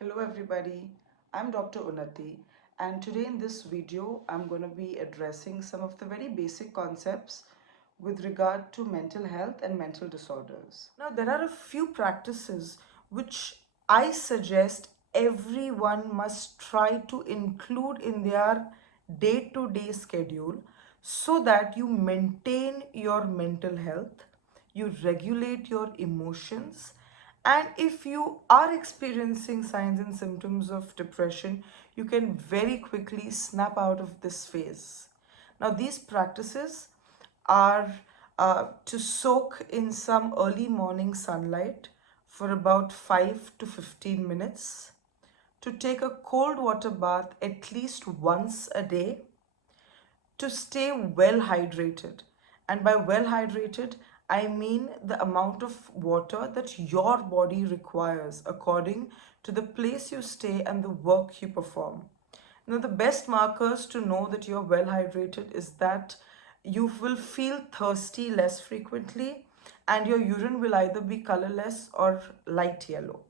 Hello everybody, I'm Dr. Unnati, and today in this video I'm going to be addressing some of the very basic concepts with regard to mental health and mental disorders. Now there are a few practices which I suggest everyone must try to include in their day-to-day schedule so that you maintain your mental health, you regulate your emotions, and if you are experiencing signs and symptoms of depression, you can very quickly snap out of this phase. Now, these practices are to soak in some early morning sunlight for about 5 to 15 minutes, to take a cold water bath at least once a day, to stay well hydrated. And by well hydrated, I mean the amount of water that your body requires according to the place you stay and the work you perform. Now, the best markers to know that you're well hydrated is that you will feel thirsty less frequently and your urine will either be colorless or light yellow.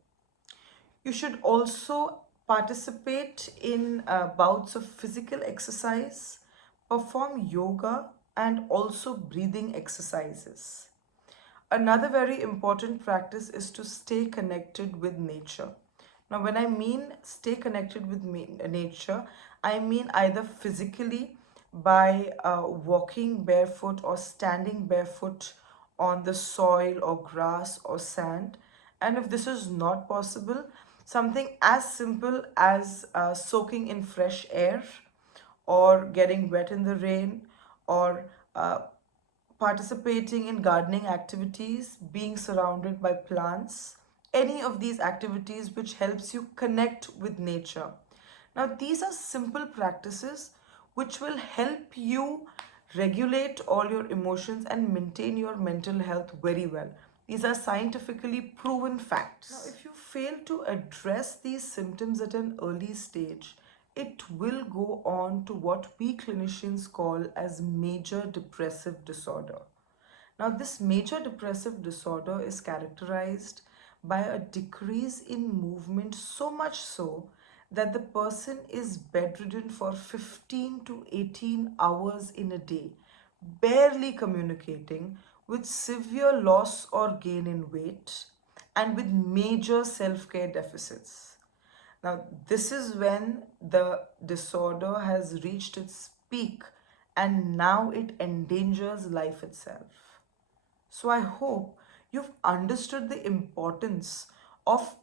You should also participate in bouts of physical exercise, perform yoga, and also breathing exercises. Another very important practice is to stay connected with nature. Now, when I mean stay connected with nature, I mean either physically by walking barefoot or standing barefoot on the soil or grass or sand. And if this is not possible, something as simple as soaking in fresh air or getting wet in the rain or participating in gardening activities, being surrounded by plants, any of these activities which helps you connect with nature. Now, these are simple practices which will help you regulate all your emotions and maintain your mental health very well. These are scientifically proven facts. Now, if you fail to address these symptoms at an early stage, it will go on to what we clinicians call as major depressive disorder. Now, this major depressive disorder is characterized by a decrease in movement, so much so that the person is bedridden for 15 to 18 hours in a day, barely communicating, with severe loss or gain in weight, and with major self-care deficits. Now, this is when the disorder has reached its peak and now it endangers life itself. So, I hope you've understood the importance of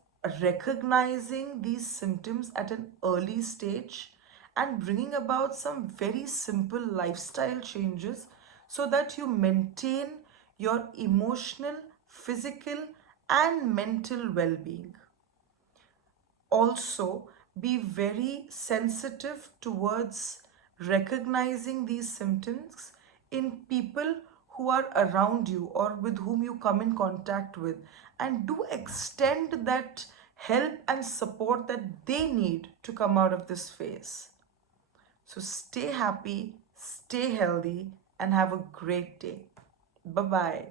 recognizing these symptoms at an early stage and bringing about some very simple lifestyle changes so that you maintain your emotional, physical, and mental well being. Also, be very sensitive towards recognizing these symptoms in people who are around you or with whom you come in contact with, and do extend that help and support that they need to come out of this phase. So stay happy, stay healthy, and have a great day. Bye bye.